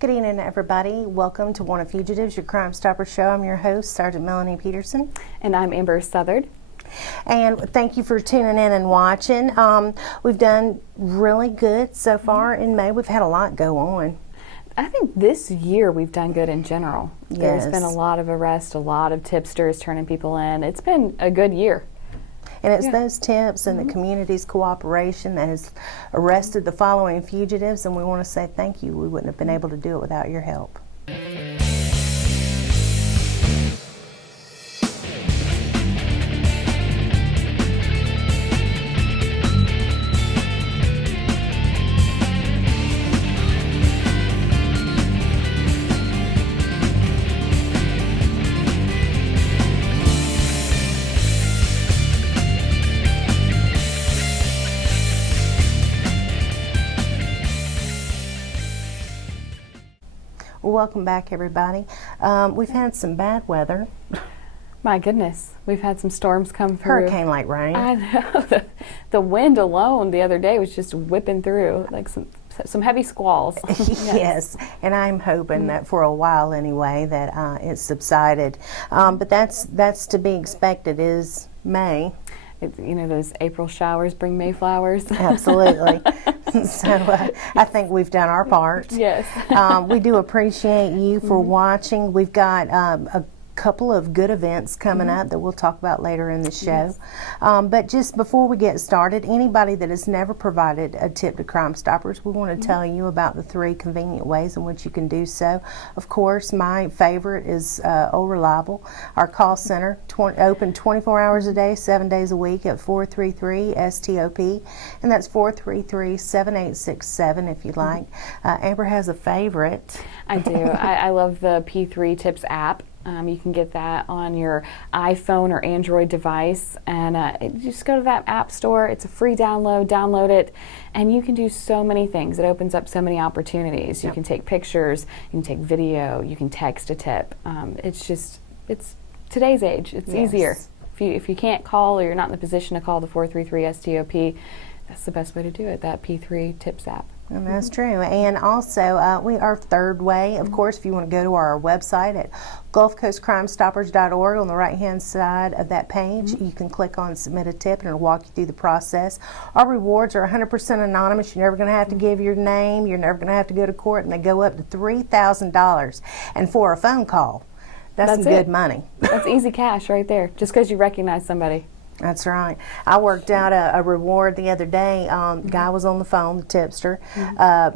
Good evening, everybody. Welcome to Wanted Fugitives, your Crime Stopper show. I'm your host, Sergeant Melony Peterson. And I'm Amber Southard. And thank you for tuning in and watching. We've done really good so far in May. We've had a lot go on. I think this year we've done good in general. Yes. There's been a lot of arrests, a lot of tipsters turning people in. It's been a good year. And it's those tips and the community's cooperation that has arrested the following fugitives, and we want to say thank you. We wouldn't have been able to do it without your help. Welcome back, everybody. We've had some bad weather. My goodness, we've had some storms come through. Hurricane-like rain. I know. The wind alone the other day was just whipping through, like some heavy squalls. Yes, and I'm hoping that for a while anyway that it's subsided. But that's to be expected. Is May. You know, those April showers bring May flowers. Absolutely. So I think we've done our part. Yes. We do appreciate you for watching. We've got a couple of good events coming up that we'll talk about later in the show. Yes. But just before we get started, anybody that has never provided a tip to Crime Stoppers, we want to tell you about the 3 convenient ways in which you can do so. Of course, my favorite is Old Reliable. Our call center, open 24 hours a day, 7 days a week at 433-STOP, and that's 433-7867 if you like. Amber has a favorite. I do. I love the P3 Tips app. You can get that on your iPhone or Android device, and just go to that app store. It's a free download. Download it, and you can do so many things. It opens up so many opportunities. You can take pictures, you can take video, you can text a tip. It's today's age. It's easier. If you can't call or you're not in the position to call the 433-STOP, that's the best way to do it, that P3 Tips app. And that's true. And also, our third way, of course, if you want to go to our website at GulfCoastCrimeStoppers.org, on the right-hand side of that page, you can click on Submit a Tip, and it'll walk you through the process. Our rewards are 100% anonymous. You're never going to have to give your name. You're never going to have to go to court, and they go up to $3,000. And for a phone call, that's some good money. That's easy cash right there, just because you recognize somebody. That's right. I worked out a reward the other day. Guy was on the phone, the tipster.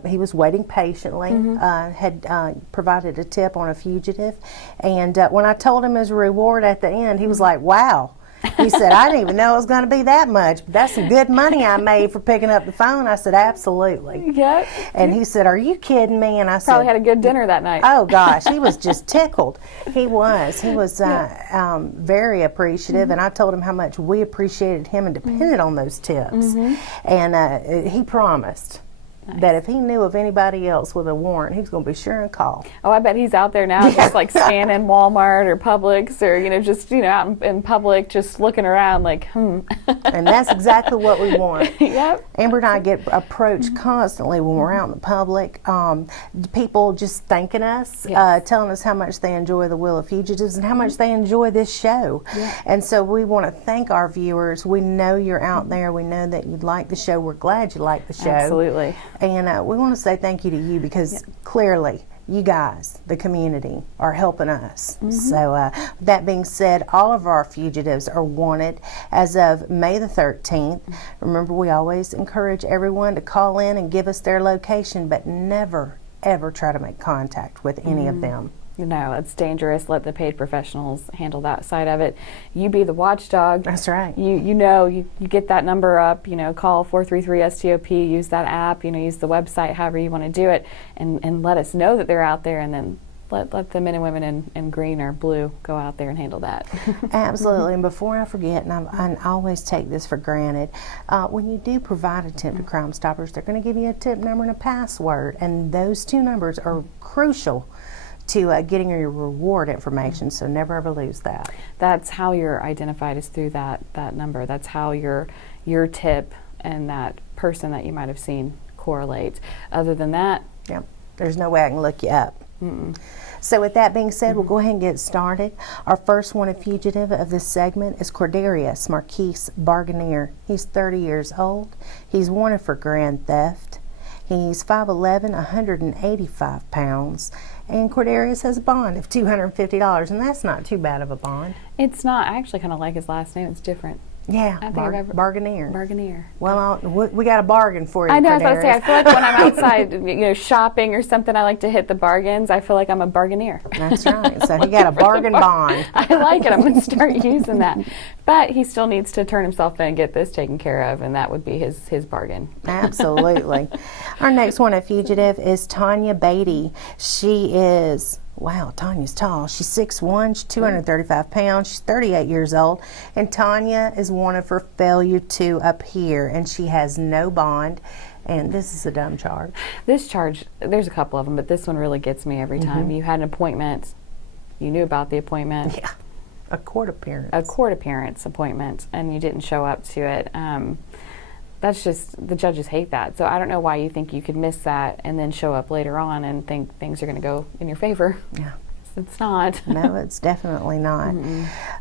He was waiting patiently, had provided a tip on a fugitive. And when I told him his reward at the end, he was like, wow. He said, I didn't even know it was going to be that much. But that's some good money I made for picking up the phone. I said, absolutely. Yep. And he said, are you kidding me? And I said, probably had a good dinner that night. Oh, gosh. He was just tickled. He was. He was very appreciative. And I told him how much we appreciated him and depended on those tips. And he promised that if he knew of anybody else with a warrant, he was going to be sure and call. Oh, I bet he's out there now just like scanning Walmart or Publix or, just, out in public, just looking around like, And that's exactly what we want. Yep. Amber and I get approached constantly when we're out in the public. People just thanking us, telling us how much they enjoy the Wheel of Fugitives and how much they enjoy this show. And so we want to thank our viewers. We know you're out there. We know that you like the show. We're glad you like the show. Absolutely. And we want to say thank you to you because clearly you guys, the community, are helping us. So that being said, all of our fugitives are wanted as of May the 13th. Remember, we always encourage everyone to call in and give us their location, but never, ever try to make contact with any of them. No, it's dangerous. Let the paid professionals handle that side of it. You be the watchdog. That's right. You get that number up, call 433-STOP, use that app, use the website, however you want to do it, and let us know that they're out there, and then let the men and women in green or blue go out there and handle that. Absolutely. And before I forget, and I always take this for granted, when you do provide a tip to Crime Stoppers, they're going to give you a tip number and a password, and those 2 numbers are crucial to getting your reward information, so never ever lose that. That's how you're identified, is through that number. That's how your tip and that person that you might have seen correlate. Other than that, There's no way I can look you up. So with that being said, we'll go ahead and get started. Our first wanted fugitive of this segment is Cordarius Marquise Barganier. He's 30 years old. He's wanted for grand theft. He's 5'11", 185 pounds. And Cordarius has a bond of $250, and that's not too bad of a bond. It's not. I actually kind of like his last name. It's different. Yeah, Barganier. Well, we got a bargain for you, I know. I was about to say, I feel like when I'm outside, shopping or something, I like to hit the bargains. I feel like I'm a barganier. That's right. So he got a bargain bond. I like it. I'm going to start using that. But he still needs to turn himself in and get this taken care of, and that would be his bargain. Absolutely. Our next one, a fugitive, is Tanya Beatty. She is... Wow, Tanya's tall. She's 6'1", she's 235 pounds, she's 38 years old, and Tanya is wanted for failure to appear, and she has no bond, and this is a dumb charge. This charge, there's a couple of them, but this one really gets me every time. You had an appointment, you knew about the appointment. Yeah, a court appearance. A court appearance appointment, and you didn't show up to it. That's just, the judges hate that. So I don't know why you think you could miss that and then show up later on and think things are going to go in your favor. Yeah. It's not. No, it's definitely not.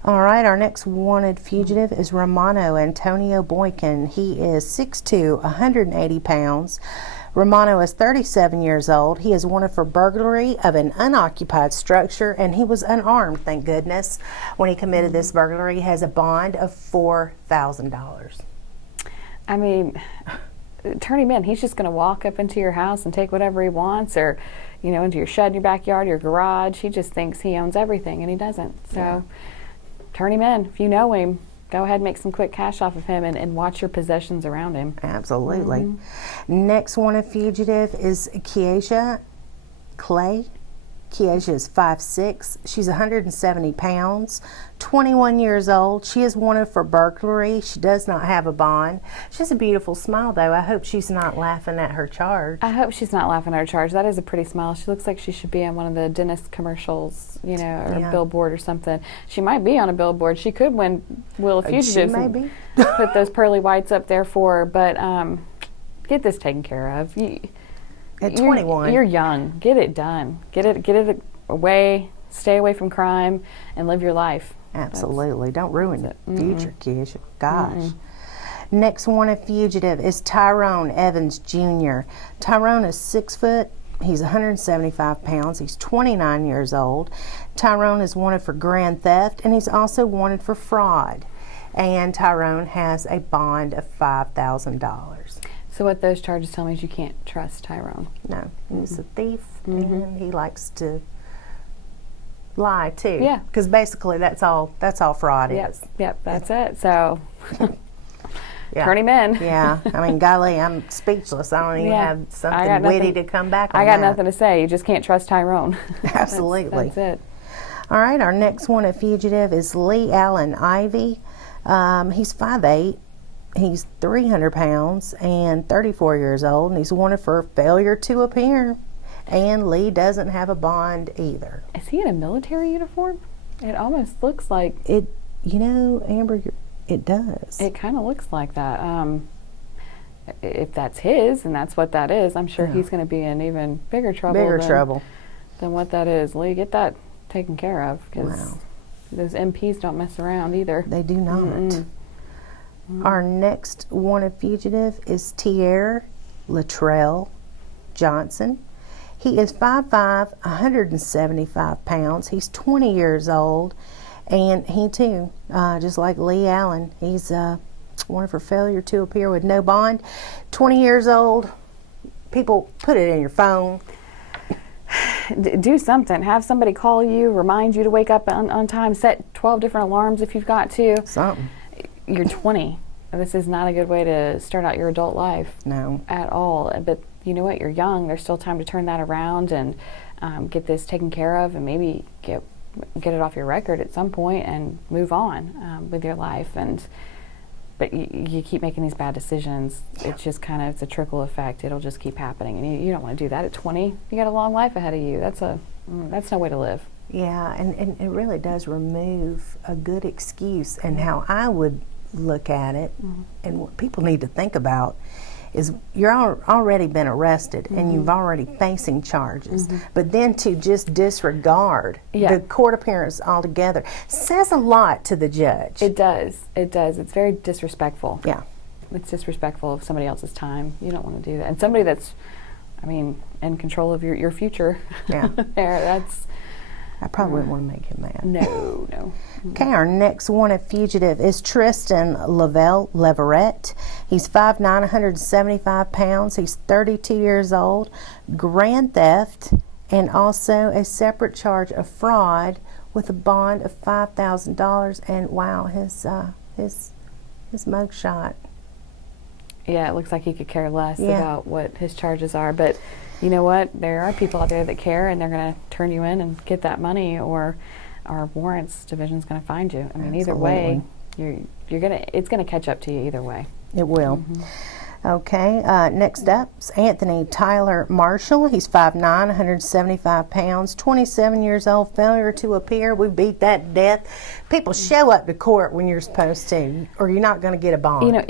All right, our next wanted fugitive is Romano Antonio Boykin. He is 6'2", 180 pounds. Romano is 37 years old. He is wanted for burglary of an unoccupied structure, and he was unarmed, thank goodness. When he committed this burglary, he has a bond of $4,000. I mean, turn him in. He's just going to walk up into your house and take whatever he wants, or, into your shed in your backyard, your garage. He just thinks he owns everything, and he doesn't. So turn him in. If you know him, go ahead and make some quick cash off of him and watch your possessions around him. Absolutely. Next one, a fugitive, is Keisha Clay. Keisha is 5'6". She's 170 pounds, 21 years old. She is wanted for burglary. She does not have a bond. She has a beautiful smile, though. I hope she's not laughing at her charge. I hope she's not laughing at her charge. That is a pretty smile. She looks like she should be on one of the dentist commercials, or a billboard or something. She might be on a billboard. She could win Wheel of Fugitives. She may be. Put those pearly whites up there for her. But get this taken care of. At 21. You're young. Get it done. Get it away. Stay away from crime and live your life. Absolutely. Don't ruin the future, Keisha. Gosh. Next one, a fugitive, is Tyrone Evans Jr. Tyrone is 6 foot. He's 175 pounds. He's 29 years old. Tyrone is wanted for grand theft, and he's also wanted for fraud. And Tyrone has a bond of $5,000. So what those charges tell me is you can't trust Tyrone. No, he's a thief, and he likes to lie too. Yeah, because basically that's all fraud is. Yep, that's it. So turn him in. Yeah, I mean, golly, I'm speechless. I don't even have something witty to come back on. I got nothing to say. You just can't trust Tyrone. Absolutely. That's it. All right, our next one, a fugitive, is Lee Allen Ivy. He's 5'8". He's 300 pounds and 34 years old, and he's wanted for failure to appear. And Lee doesn't have a bond either. Is he in a military uniform? It almost looks like it. Amber, it does. It kind of looks like that. If that's his, and that's what that is, I'm sure he's going to be in even bigger trouble. Than what that is. Lee, get that taken care of, because those MPs don't mess around either. They do not. Our next wanted fugitive is Tierre Latrell Johnson. He is 5'5", 175 pounds. He's 20 years old, and he too, just like Lee Allen, he's wanted for failure to appear with no bond. 20 years old. People, put it in your phone. Do something. Have somebody call you, remind you to wake up on time. Set 12 different alarms if you've got to. Something. You're 20. This is not a good way to start out your adult life. No. At all. But you know what? You're young. There's still time to turn that around and get this taken care of, and maybe get it off your record at some point and move on with your life. But you keep making these bad decisions. It's just it's a trickle effect. It'll just keep happening, and you don't want to do that at 20. You got a long life ahead of you. That's no way to live. Yeah, and it really does remove a good excuse. And how I would look at it, and what people need to think about, is you're already been arrested and you've already facing charges. But then to just disregard the court appearance altogether says a lot to the judge. It does. It does. It's very disrespectful. Yeah. It's disrespectful of somebody else's time. You don't want to do that. And somebody that's, in control of your future. Yeah. I probably wouldn't want to make him mad. No. Okay, our next wanted fugitive is Tristan Leverett. He's 5'9", 175 pounds. He's 32 years old. Grand theft and also a separate charge of fraud with a bond of $5,000. And wow, his mugshot. Yeah, it looks like he could care less about what his charges are. But you know what? There are people out there that care, and they're going to turn you in and get that money, or our warrants division's going to find you. Either way, it's going to catch up to you either way. It will. Okay, next up is Anthony Tyler Marshall. He's 5'9", 175 pounds, 27 years old, failure to appear. We beat that to death. People show up to court when you're supposed to, or you're not going to get a bond.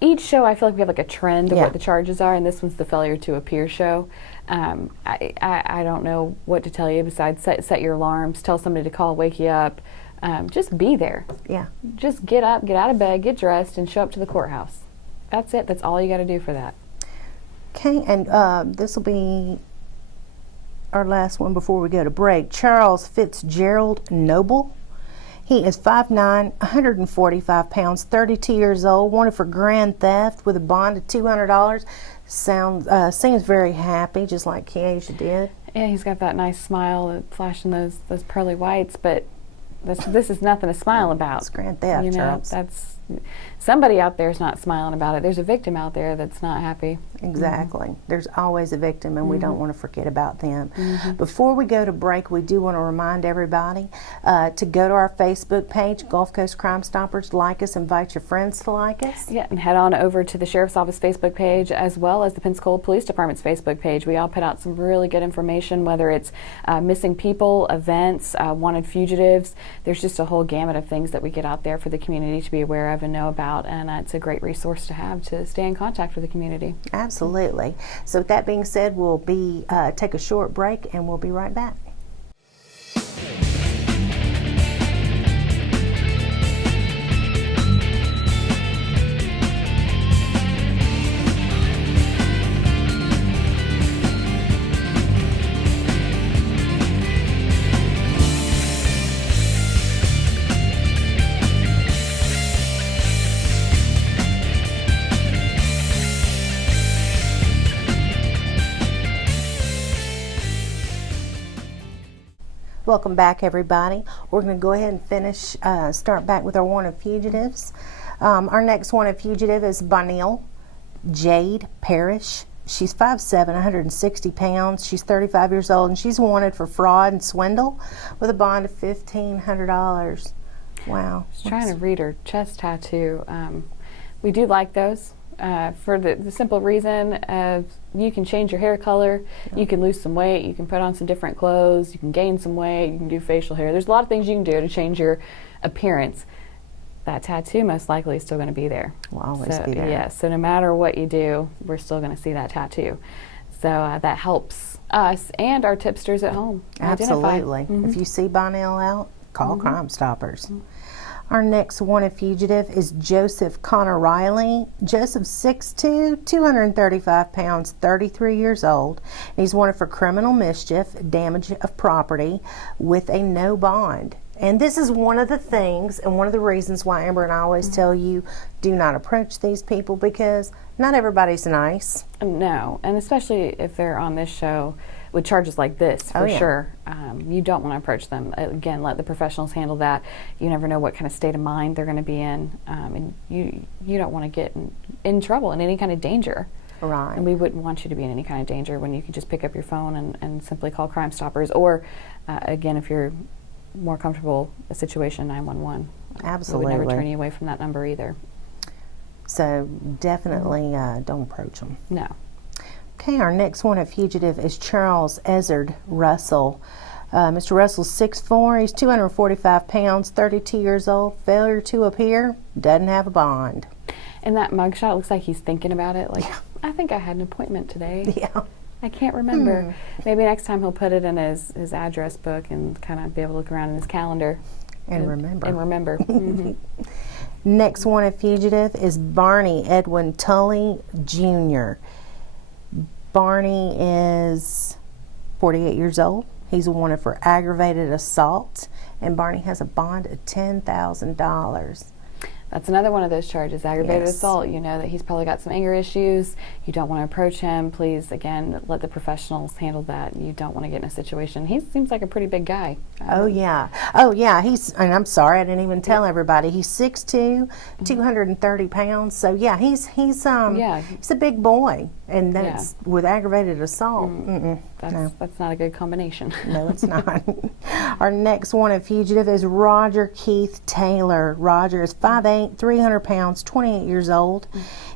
Each show I feel like we have like a trend of what the charges are, and this one's the failure to appear show. I don't know what to tell you besides set your alarms, tell somebody to call, wake you up. Just be there. Yeah. Just get up, get out of bed, get dressed, and show up to the courthouse. That's it. That's all you got to do for that. Okay, and this will be our last one before we go to break. Charles Fitzgerald Noble. He is 5'9", 145 pounds, 32 years old, wanted for grand theft with a bond of $200. Seems very happy, just like Keisha did. Yeah, he's got that nice smile, flashing those pearly whites, but this is nothing to smile about. It's grand theft, Charles. That's somebody out there is not smiling about it. There's a victim out there that's not happy. Exactly. There's always a victim, and we don't want to forget about them. Before we go to break, we do want to remind everybody to go to our Facebook page, Gulf Coast Crime Stoppers. Like us, invite your friends to like us. Yeah, and head on over to the Sheriff's Office Facebook page as well as the Pensacola Police Department's Facebook page. We all put out some really good information, whether it's missing people, events, wanted fugitives. There's just a whole gamut of things that we get out there for the community to be aware of and know about, and it's a great resource to have to stay in contact with the community. Absolutely. So with that being said, we'll take a short break, and we'll be right back. Welcome back, everybody. We're going to go ahead and start back with our wanted fugitives. Our next wanted fugitive is Jade Parrish. She's 5'7", 160 pounds. She's 35 years old, and she's wanted for fraud and swindle with a bond of $1,500. Wow. I was trying to read her chest tattoo. We do like those. For the simple reason of you can change your hair color, you can lose some weight, you can put on some different clothes, you can gain some weight, you can do facial hair. There's a lot of things you can do to change your appearance. That tattoo most likely is still going to be there. Will always be there. Yeah, so no matter what you do, we're still going to see that tattoo. So that helps us and our tipsters at home Absolutely. Identify. If you see Bonnell out, call Crime Stoppers. Our next wanted fugitive is Joseph Connor Riley. Joseph, 6'2", 235 pounds, 33 years old. He's wanted for criminal mischief, damage of property, with a no bond. And this is one of the things and one of the reasons why Amber and I always tell you, do not approach these people, because not everybody's nice. No, and especially if they're on this show with charges like this, for sure. You don't want to approach them. Again, let the professionals handle that. You never know what kind of state of mind they're going to be in, and you don't want to get in trouble, in any kind of danger. Right. And we wouldn't want you to be in any kind of danger when you can just pick up your phone and simply call Crime Stoppers, or again, if you're more comfortable, a situation 911. Absolutely. We would never turn you away from that number either. So definitely don't approach them. No. Okay, our next wanted fugitive is Charles Ezard Russell. Mr. Russell's 6'4", he's 245 pounds, 32 years old, failure to appear, doesn't have a bond. In that mugshot, it looks like he's thinking about it. Like, I think I had an appointment today. Yeah. I can't remember. Maybe next time he'll put it in his address book and kind of be able to look around in his calendar. And remember. And remember. Mm-hmm. Next wanted fugitive is Barney Edwin Tully Jr. Barney is 48 years old. He's wanted for aggravated assault, and Barney has a bond of $10,000. That's another one of those charges, aggravated Yes. assault. You know that he's probably got some anger issues. You don't want to approach him. Please, again, let the professionals handle that. You don't want to get in a situation. He seems like a pretty big guy. Oh yeah. And I'm sorry, I didn't even tell everybody. He's 6'2", 230 pounds. So yeah, he's a big boy, and that's with aggravated assault. That's not a good combination. No, it's not. Our next wanted fugitive is Roger Keith Taylor. Roger is 5'8", 300 pounds, 28 years old.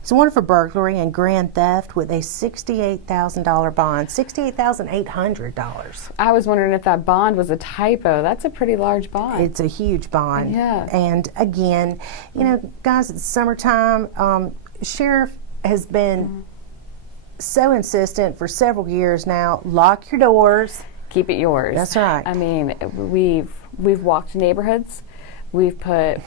He's wanted for burglary and grand theft with a $68,000 bond, $68,800. I was wondering if that bond was a typo. That's a pretty large bond. It's a huge bond. Yeah. And again, you know, guys, it's summertime. Sheriff has been so insistent for several years now. Lock your doors. Keep it yours. That's right. I mean, we've walked neighborhoods. We've put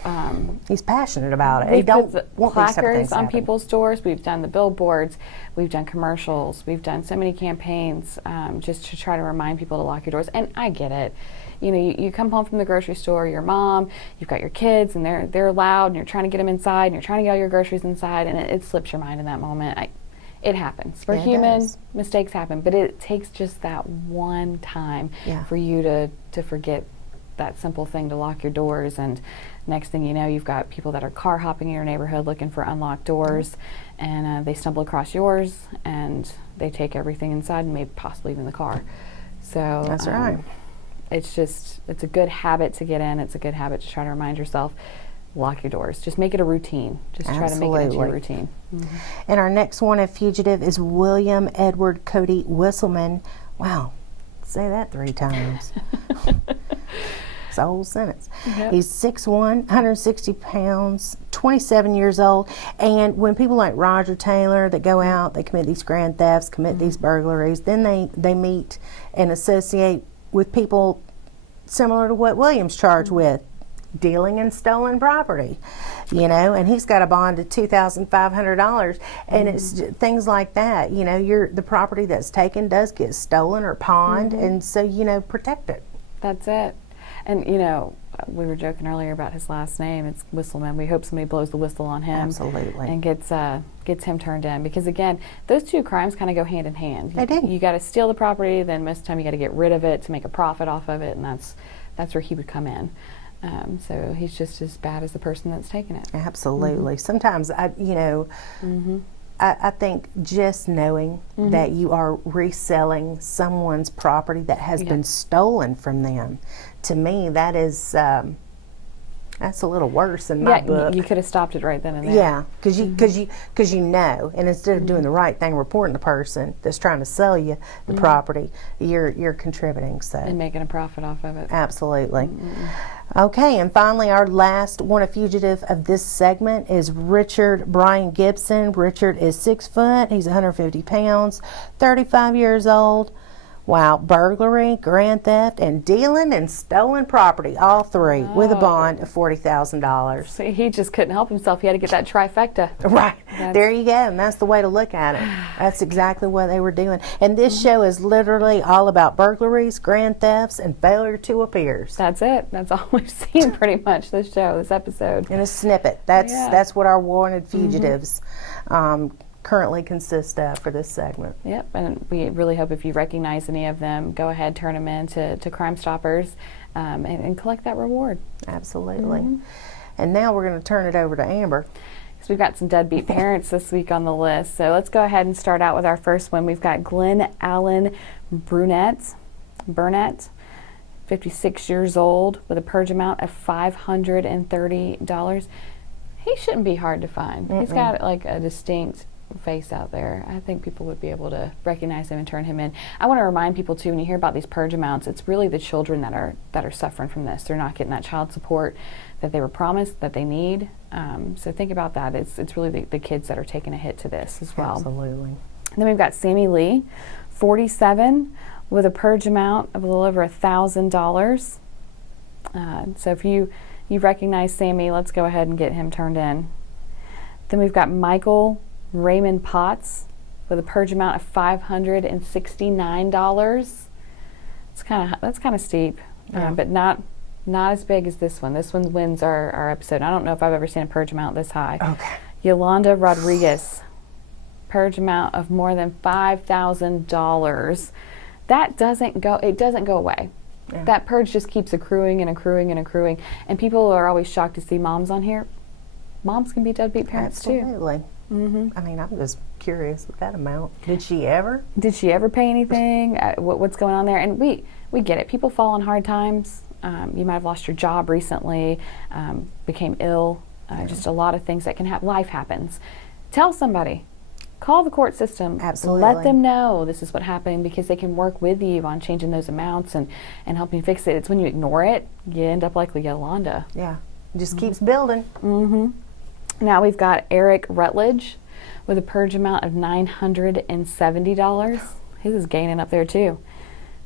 He's passionate about it. we've He don't put want these type of placards things to on happen. people's doors. We've done the billboards. We've done commercials. We've done so many campaigns just to try to remind people to lock your doors. And I get it. You know, you come home from the grocery store, your mom, you've got your kids, and they're loud, and you're trying to get them inside, and you're trying to get all your groceries inside, and it slips your mind in that moment. It happens. We're Yeah, it human. does. Mistakes happen. But it takes just that one time for you to forget that simple thing, to lock your doors. And next thing you know, you've got people that are car hopping in your neighborhood looking for unlocked doors, and they stumble across yours, and they take everything inside, and maybe possibly even the car. So That's right. It's a good habit to get in. It's a good habit to try to remind yourself, lock your doors. Just make it a routine. Just try to make it into a routine. Mm-hmm. And our next wanted fugitive is William Edward Cody Whistleman. Wow, say that 3 times. It's a whole sentence. Yep. He's 6'1", 160 pounds, 27 years old. And when people like Roger Taylor that go out, they commit these grand thefts, commit these burglaries, then they meet and associate with people similar to what William's charged with, dealing in stolen property, you know, and he's got a bond of $2,500, and it's things like that. You know, the property that's taken does get stolen or pawned, and so, you know, protect it. That's it. And, you know, we were joking earlier about his last name. It's Whistleman. We hope somebody blows the whistle on him. Absolutely. And gets him turned in. Because, again, those two crimes kind of go hand in hand. They do. You got to steal the property, then most of the time you got to get rid of it to make a profit off of it, and that's where he would come in. So he's just as bad as the person that's taken it. Absolutely. Sometimes, I think just knowing that you are reselling someone's property that has been stolen from them, to me, that is that's a little worse in my book. You could have stopped it right then and there. Yeah, because you know, and instead of doing the right thing, reporting the person that's trying to sell you the property, you're contributing. So And making a profit off of it. absolutely. Okay, and finally, our last wanted fugitive of this segment is Richard Brian Gibson. Richard is 6 foot. He's 150 pounds, 35 years old. Wow, burglary, grand theft, and dealing in stolen property, all three, with a bond of $40,000. So he just couldn't help himself. He had to get that trifecta. Right. There you go. And that's the way to look at it. That's exactly what they were doing. And this show is literally all about burglaries, grand thefts, and failure to appear. That's it. That's all we've seen pretty much this show, this episode. In a snippet. That's what our wanted fugitives currently consist of for this segment. Yep, and we really hope if you recognize any of them, go ahead, turn them in to Crime Stoppers and collect that reward. Absolutely. And now we're going to turn it over to Amber. So we've got some deadbeat parents this week on the list. So let's go ahead and start out with our first one. We've got Glen Allen Burnett, 56 years old, with a purge amount of $530. He shouldn't be hard to find. He's got like a distinct face out there. I think people would be able to recognize him and turn him in. I want to remind people too, when you hear about these purge amounts, it's really the children that are suffering from this. They're not getting that child support that they were promised that they need. So think about that. It's really the kids that are taking a hit to this as well. Absolutely. And then we've got Sammy Lee, 47, with a purge amount of a little over $1,000. So if you recognize Sammy, let's go ahead and get him turned in. Then we've got Michael Raymond Potts with a purge amount of $569. That's kind of steep, but not as big as this one. This one wins our episode. I don't know if I've ever seen a purge amount this high. Okay. Yolanda Rodriguez, purge amount of more than $5,000. That doesn't go away. Yeah. That purge just keeps accruing and accruing and accruing. And people are always shocked to see moms on here. Moms can be deadbeat parents too. Absolutely. I mean, I'm just curious with that amount. Did she ever pay anything? What's going on there? And we get it. People fall on hard times. You might have lost your job recently, became ill, just a lot of things that can happen. Life happens. Tell somebody. Call the court system. Absolutely. Let them know this is what happened, because they can work with you on changing those amounts and helping fix it. It's when you ignore it, you end up like Yolanda. Yeah. It just keeps building. Now we've got Eric Rutledge with a purge amount of $970. His is gaining up there too.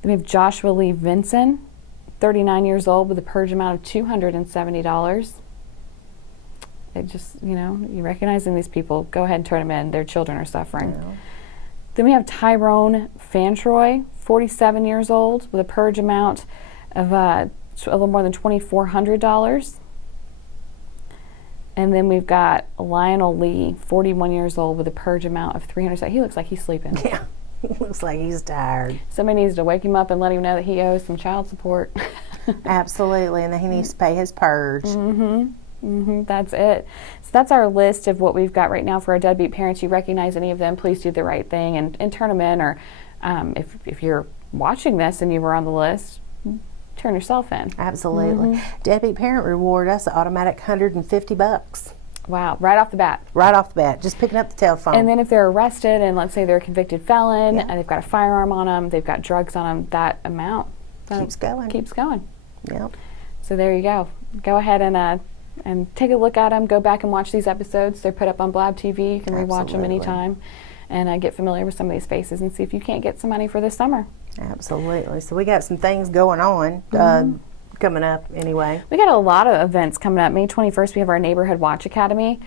Then we have Joshua Lee Vinson, 39 years old, with a purge amount of $270. It just, you're recognizing these people, go ahead and turn them in. Their children are suffering. Yeah. Then we have Tyrone Fan Troy, 47 years old, with a purge amount of a little more than $2,400. And then we've got Lionel Lee, 41 years old, with a purge amount of $300. He looks like he's sleeping. Yeah. He looks like he's tired. Somebody needs to wake him up and let him know that he owes some child support. Absolutely. And that he needs to pay his purge. That's it. So that's our list of what we've got right now for our deadbeat parents. You recognize any of them, please do the right thing and turn them in. Or if you're watching this and you were on the list, turn yourself in. Absolutely. Deadbeat parent reward us an automatic $150. Wow, right off the bat. Right off the bat, just picking up the telephone. And then if they're arrested and let's say they're a convicted felon and they've got a firearm on them, they've got drugs on them, that amount keeps going. Keeps going. Yep. So there you go. Go ahead and take a look at them. Go back and watch these episodes. They're put up on BlabTV. You can rewatch them anytime and get familiar with some of these faces and see if you can't get some money for this summer. Absolutely. So we got some things going on coming up anyway. We got a lot of events coming up. May 21st, we have our Neighborhood Watch Academy.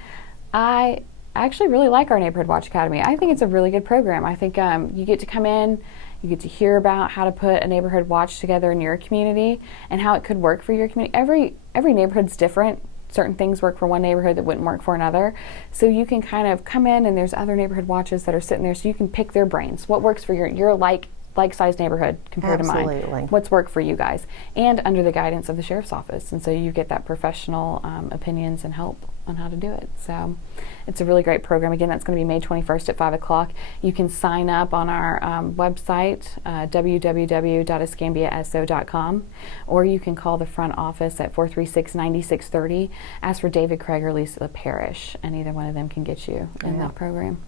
I actually really like our Neighborhood Watch Academy. I think it's a really good program. I think you get to come in, you get to hear about how to put a neighborhood watch together in your community and how it could work for your community. Every neighborhood's different. Certain things work for one neighborhood that wouldn't work for another. So you can kind of come in and there's other neighborhood watches that are sitting there, so you can pick their brains. What works for your like-sized neighborhood compared to mine? What's worked for you guys? And under the guidance of the sheriff's office. And so you get that professional opinions and help on how to do it. So it's a really great program. Again, that's going to be May 21st at 5 o'clock. You can sign up on our website, www.escambiaso.com, or you can call the front office at 436-9630. Ask for David Craig or Lisa Parrish, and either one of them can get you in that program.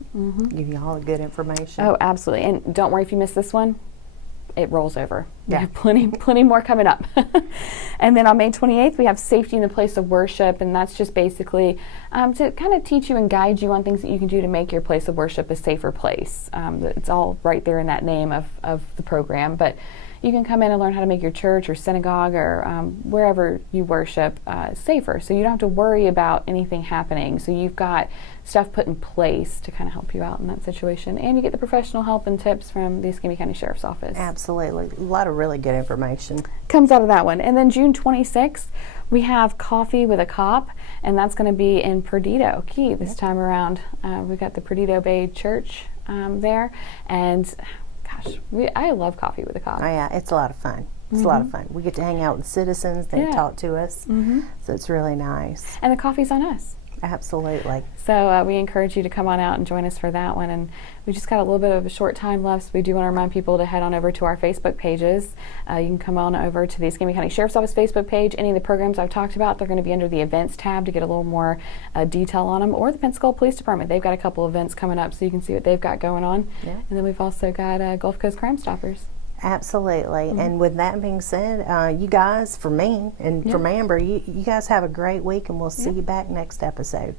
Give you all the good information. Oh, absolutely. And don't worry if you miss this one. It rolls over. Yeah. We have plenty more coming up. And then on May 28th, we have Safety in the Place of Worship, and that's just basically to kind of teach you and guide you on things that you can do to make your place of worship a safer place. It's all right there in that name of the program, but you can come in and learn how to make your church or synagogue or wherever you worship safer, so you don't have to worry about anything happening. So you've got stuff put in place to kind of help you out in that situation, and you get the professional help and tips from the Escambia County Sheriff's Office. Absolutely. A lot of really good information comes out of that one. And then June 26th, we have Coffee with a Cop, and that's going to be in Perdido Key this time around. We've got the Perdido Bay Church there, and gosh, I love Coffee with a Cop. Oh yeah, it's a lot of fun. It's a lot of fun. We get to hang out with citizens. They talk to us, so it's really nice. And the coffee's on us. Absolutely. So we encourage you to come on out and join us for that one. And we just got a little bit of a short time left, so we do want to remind people to head on over to our Facebook pages. You can come on over to the Escambia County Sheriff's Office Facebook page. Any of the programs I've talked about, they're going to be under the events tab to get a little more detail on them. Or the Pensacola Police Department, they've got a couple events coming up, so you can see what they've got going on. Yeah. And then we've also got Gulf Coast Crime Stoppers. Absolutely. And with that being said, you guys, for me and from Amber, you guys have a great week, and we'll see you back next episode.